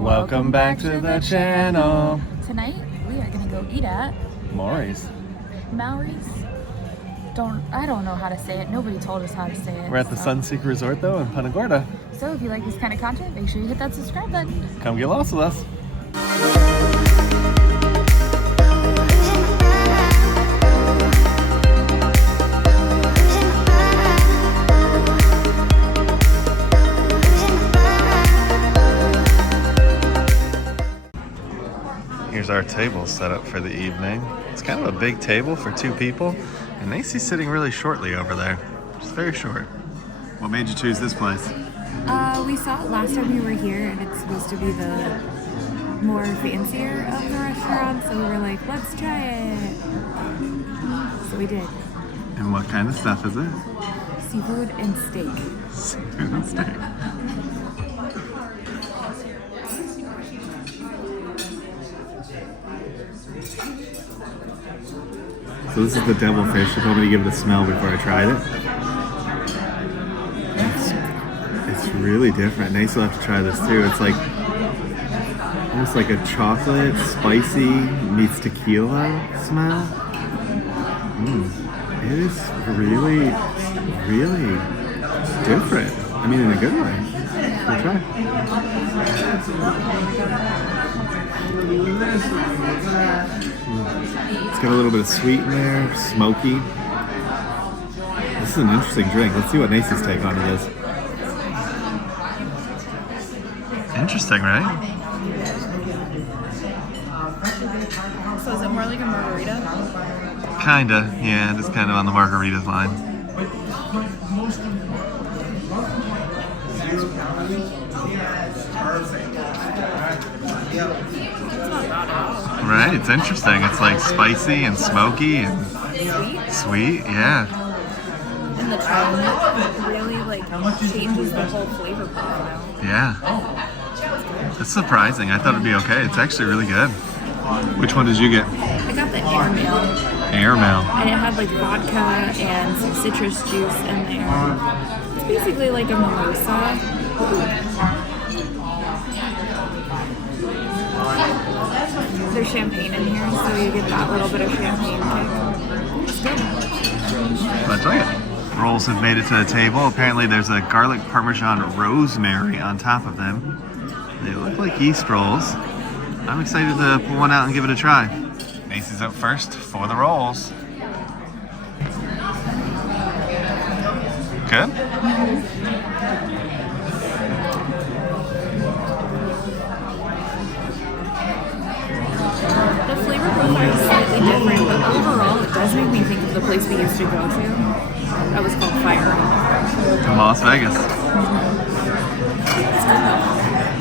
Welcome back to the channel. Tonight we are gonna go eat at Maurys. Maury's. I don't know how to say it. Nobody told us how to say it. We're at the Sunseeker Resort though in Punta Gorda. So if you like this kind of content, make sure you hit that subscribe button. Come get lost with us. Here's our table set up for the evening. It's kind of a big table for two people, and Nacy's sitting really shortly over there. Just very short. What made you choose this place? We saw it last time we were here, and it's supposed to be the more fancier of the restaurants, so we were like, let's try it. So we did. And what kind of stuff is it? Seafood and steak. Seafood and steak. So this is the devilfish. She told me to give it a smell before I tried it. It's really different. Nacy will have to try this too. It's like almost like a chocolate, spicy meets tequila smell. It is really, really different. I mean, in a good way. We'll try. It's got a little bit of sweet in there, smoky. This is an interesting drink. Let's see what Nacy's take on it is. Interesting, right? So is it more like a margarita? Kinda, yeah, just kind of on the margaritas line. Right, it's interesting. It's like spicy and smoky and sweet, yeah. And the tone really like changes the whole flavor profile. Yeah. It's surprising. I thought it'd be okay. It's actually really good. Which one did you get? I got the airmail. Airmail. And it had like vodka and some citrus juice in there. It's basically like a mimosa. There's champagne in here, so you get that little bit of champagne kick. It's good. Let's try it. Rolls have made it to the table. Apparently there's a garlic parmesan rosemary on top of them. They look like yeast rolls. I'm excited to pull one out and give it a try. Nacy's up first for the rolls. Good? The flavor profile is slightly different, but overall it does make me think of the place we used to go to. That was called Fire. From Las Vegas.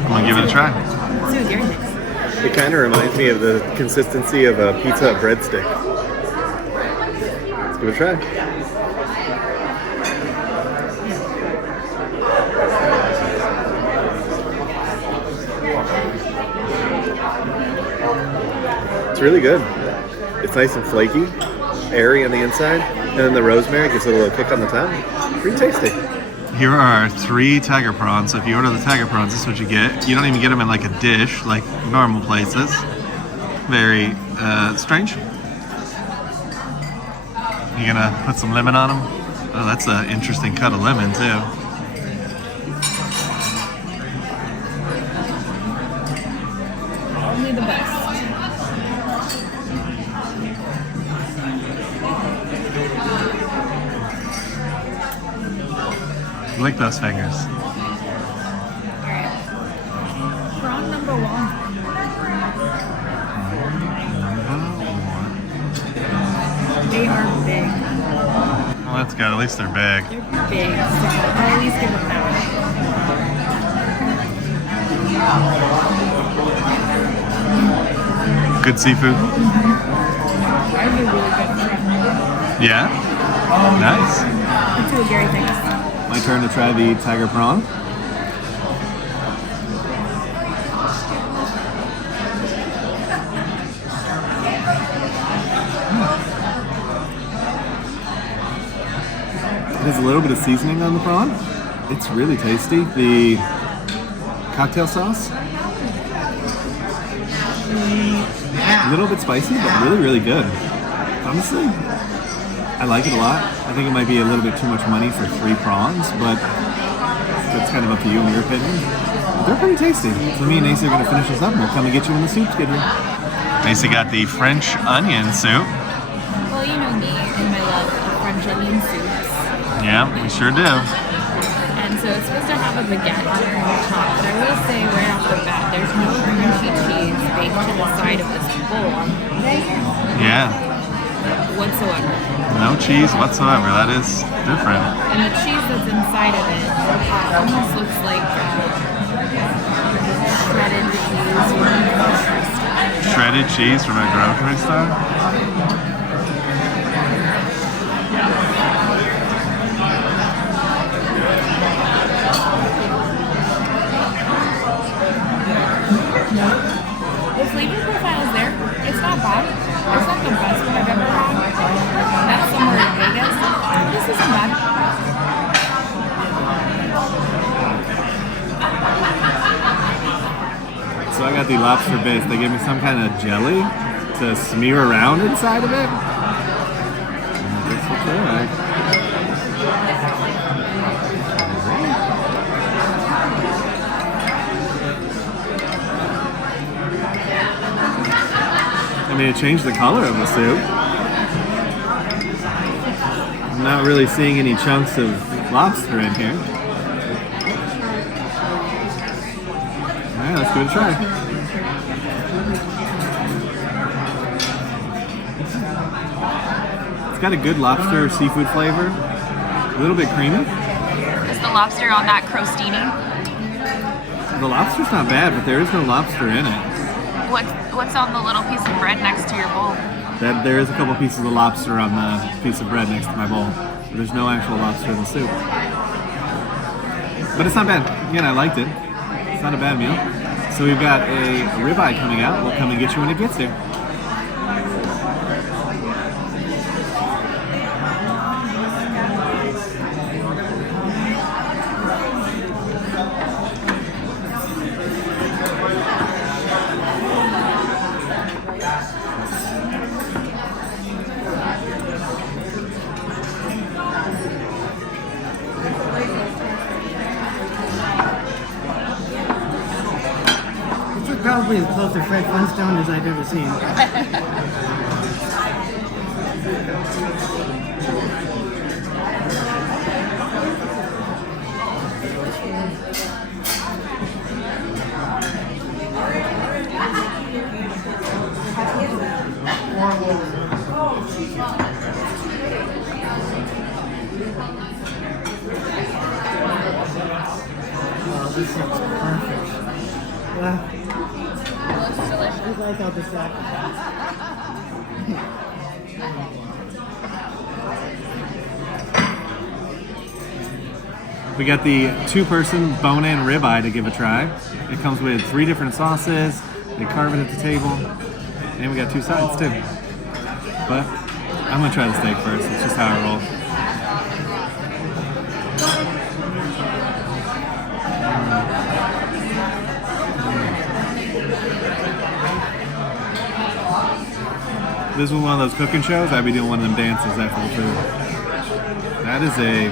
I'm gonna give it a try. Let's see what Gary thinks. It kind of reminds me of the consistency of a pizza breadstick. Let's give it a try. It's really good. It's nice and flaky, airy on the inside, and then the rosemary gives it a little kick on the top. Pretty tasty. Here are 3 tiger prawns. So if you order the tiger prawns, this is what you get. You don't even get them in like a dish like normal places. Very strange. You gonna put some lemon on them? Oh, that's an interesting cut of lemon too. Only the best. Lick those fingers. Alright. Prawn number 1. They are big. Well, that's good. At least they're big. They're big, so I'll at least give them that. Good seafood. I have a really good. Yeah? Nice. Let's see what Gary thinks. My turn to try the tiger prawn. It has a little bit of seasoning on the prawn. It's really tasty. The cocktail sauce A little bit spicy, but really, really good. Honestly, I like it a lot. I think it might be a little bit too much money for 3 prawns, but that's kind of up to you in your opinion. But they're pretty tasty. So me and Nacy are going to finish this up and we'll come and get you when the soup's getting here. Nacy got the French onion soup. Well, you know me and my love of French onion soups. Yeah, we sure do. And so it's supposed to have a baguette on the top, but I will say right off the bat, there's no crunchy cheese baked to the side of this bowl. Yeah. Whatsoever. No cheese whatsoever. That is different. And the cheese that's inside of it almost looks like shredded cheese from a grocery store. Shredded cheese from a grocery store? The flavor profile is there. It's not bad. It's not the best one I've ever had. That's somewhere in Vegas. This isn't bad. So I got the lobster base. They gave me some kind of jelly to smear around inside of it. That's what they like. I mean, it changed the color of the soup. I'm not really seeing any chunks of lobster in here. Alright, let's give it a try. It's got a good lobster seafood flavor. A little bit creamy. Is the lobster on that crostini? The lobster's not bad, but there is no lobster in it. What's on the little piece of bread next to your bowl? There is a couple pieces of lobster on the piece of bread next to my bowl. But there's no actual lobster in the soup. But it's not bad. Again, I liked it. It's not a bad meal. So we've got a ribeye coming out. We'll come and get you when it gets here. Probably as close to Fred Flintstone as I've ever seen. Oh, this looks perfect. Wow. I like how this We got the 2-person bone-in ribeye to give a try. It comes with 3 different sauces. They carve it at the table. And we got 2 sides too. But I'm gonna try the steak first. It's just how I roll. This was one of those cooking shows. I'd be doing one of them dances after the food. That is a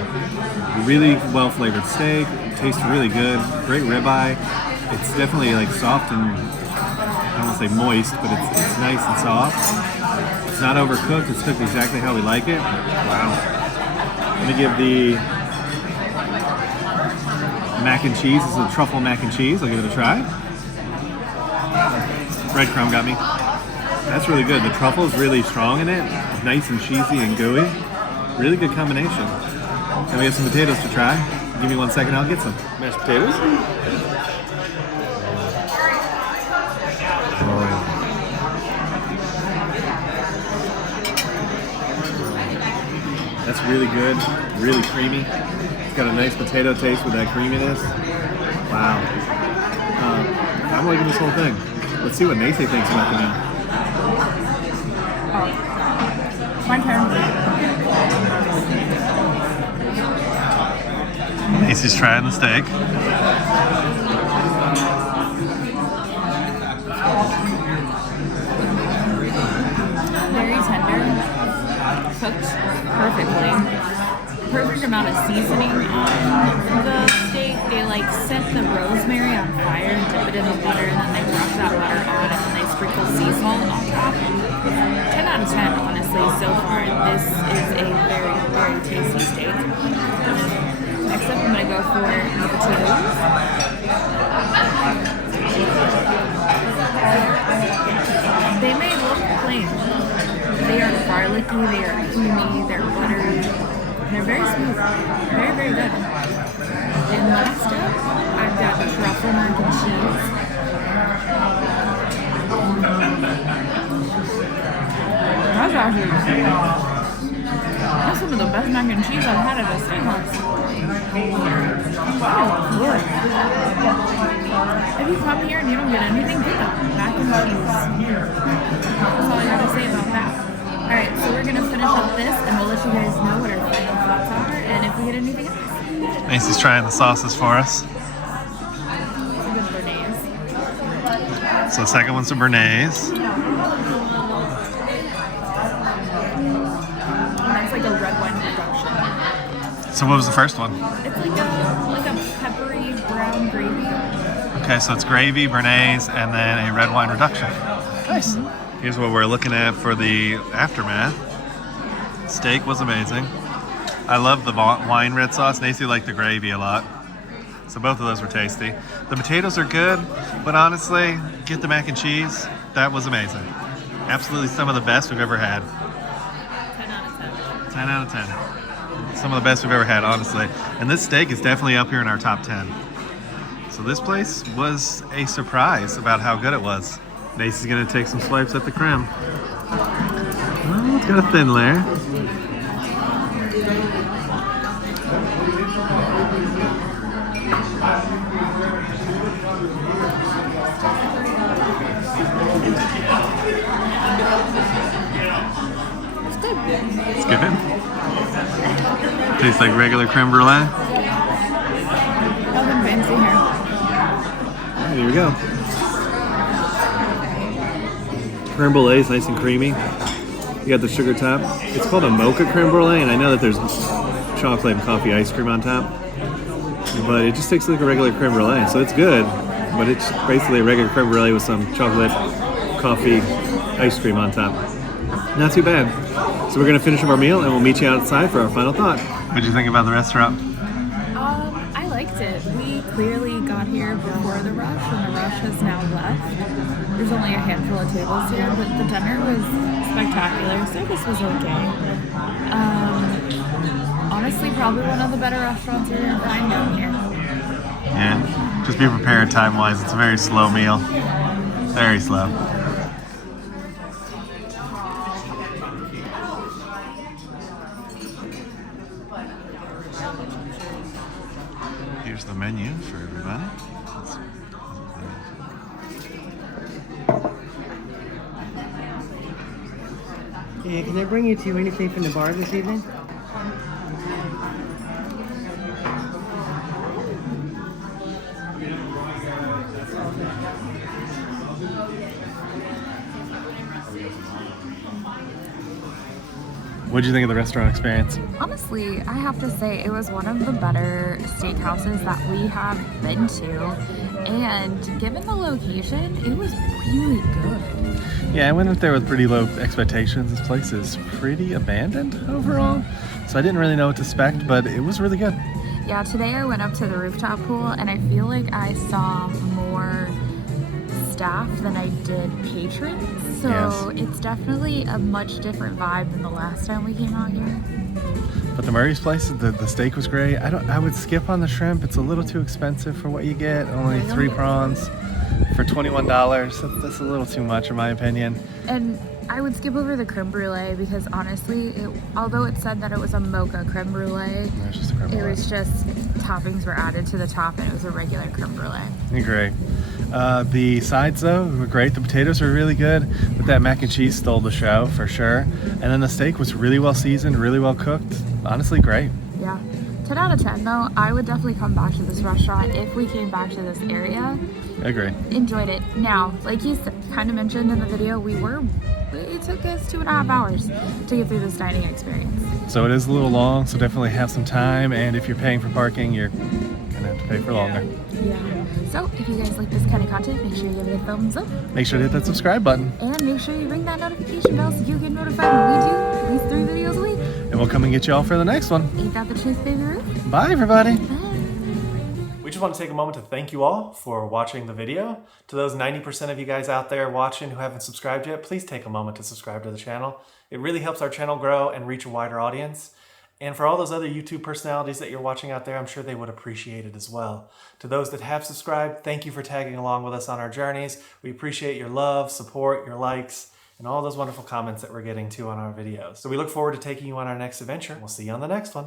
really well-flavored steak. It tastes really good. Great ribeye. It's definitely like soft and, I don't want to say moist, but it's nice and soft. It's not overcooked. It's cooked exactly how we like it. Wow. Let me give the mac and cheese. This is a truffle mac and cheese. I'll give it a try. Breadcrumb got me. That's really good. The truffle is really strong in it. Nice and cheesy and gooey. Really good combination. And we have some potatoes to try. Give me 1 second, I'll get some. Mashed potatoes? That's really good. Really creamy. It's got a nice potato taste with that creaminess. Wow. I'm liking this whole thing. Let's see what Nacy thinks about the meal. My turn. Nacy's trying the steak. cooked perfectly. Perfect amount of seasoning on the steak. They like set the rosemary on fire and dip it in the butter, and then they brush that butter on, and then they sprinkle sea salt on top. 10 out of 10, honestly, so far. This is a very, very tasty steak. Next up, I'm gonna go for the potatoes. They may look plain. They are garlicky, they are creamy, they're buttery. They're very smooth. Very, very good. And last up, I've got the truffle mac and cheese. That's actually that's some of the best mac and cheese I've had at a steakhouse. That is good. If you come here and you don't get anything, get them. Mac and cheese. That's all I gotta say about that. Alright, so we're gonna finish up this and we'll let you guys know what our final thoughts are and if we get anything else. Macy's trying the sauces for us. It's a good béarnaise. So the second one's a béarnaise. And that's like a red wine reduction. So what was the first one? It's like a peppery brown gravy. Okay, so it's gravy, béarnaise, and then a red wine reduction. Nice. Here's what we're looking at for the aftermath. Steak was amazing. I love the wine red sauce. Nancy liked the gravy a lot. So both of those were tasty. The potatoes are good, but honestly, get the mac and cheese. That was amazing. Absolutely some of the best we've ever had. 10 out of 10. 10 out of 10. Some of the best we've ever had, honestly. And this steak is definitely up here in our top 10. So this place was a surprise about how good it was. Macy's gonna take some swipes at the creme. Oh, it's got a thin layer. It's good. It's good. Tastes like regular creme brulee. Nothing fancy here. Here we go. Creme brulee is nice and creamy. You got the sugar top. It's called a mocha creme brulee, and I know that there's chocolate and coffee ice cream on top. But it just tastes like a regular creme brulee, so it's good. But it's basically a regular creme brulee with some chocolate, coffee, ice cream on top. Not too bad. So we're gonna finish up our meal, and we'll meet you outside for our final thought. What did you think about the restaurant? I liked it. We clearly got here before the rush, and the rush has now left. There's only a handful of tables here, but the dinner was spectacular. Service was okay. Honestly, probably one of the better restaurants you're gonna find down here. Yeah, just be prepared time-wise. It's a very slow meal. Very slow. Here's the menu for everybody. Yeah, can I bring you to anything from the bar this evening? What did you think of the restaurant experience? Honestly, I have to say it was one of the better steakhouses that we have been to, and given the location, it was really good. Yeah, I went up there with pretty low expectations. This place is pretty abandoned overall, so I didn't really know what to expect, but it was really good. Yeah, today I went up to the rooftop pool, and I feel like I saw more staff than I did patrons. So Yes. It's definitely a much different vibe than the last time we came out here. But the Maurys place, the steak was great. I would skip on the shrimp. It's a little too expensive for what you get. Only 3 prawns for $21. That's a little too much in my opinion. And I would skip over the creme brulee because honestly, although it said that it was a mocha creme brulee, There's just a creme it brulee. was just toppings were added to the top and it was a regular creme brulee. Great. The sides though were great. The potatoes were really good, but that mac and cheese stole the show for sure. And then the steak was really well seasoned, really well cooked. Honestly, great. Yeah, 10 out of 10 though. I would definitely come back to this restaurant if we came back to this area. Agree. Enjoyed it. Now, like you kind of mentioned in the video, it took us 2.5 hours to get through this dining experience. So it is a little long, so definitely have some time, and if you're paying for parking, you're gonna have to pay for longer. Yeah. So if you guys like this kind of content, make sure you give it a thumbs up. Make sure to hit that subscribe button. And make sure you ring that notification bell so you get notified when we do at least 3 videos a week. And we'll come and get you all for the next one. Ain't that the truth, baby Ruth? Bye, everybody. Bye. We just want to take a moment to thank you all for watching the video. To those 90% of you guys out there watching who haven't subscribed yet, please take a moment to subscribe to the channel. It really helps our channel grow and reach a wider audience. And for all those other YouTube personalities that you're watching out there, I'm sure they would appreciate it as well. To those that have subscribed, thank you for tagging along with us on our journeys. We appreciate your love, support, your likes, and all those wonderful comments that we're getting to on our videos. So we look forward to taking you on our next adventure. We'll see you on the next one.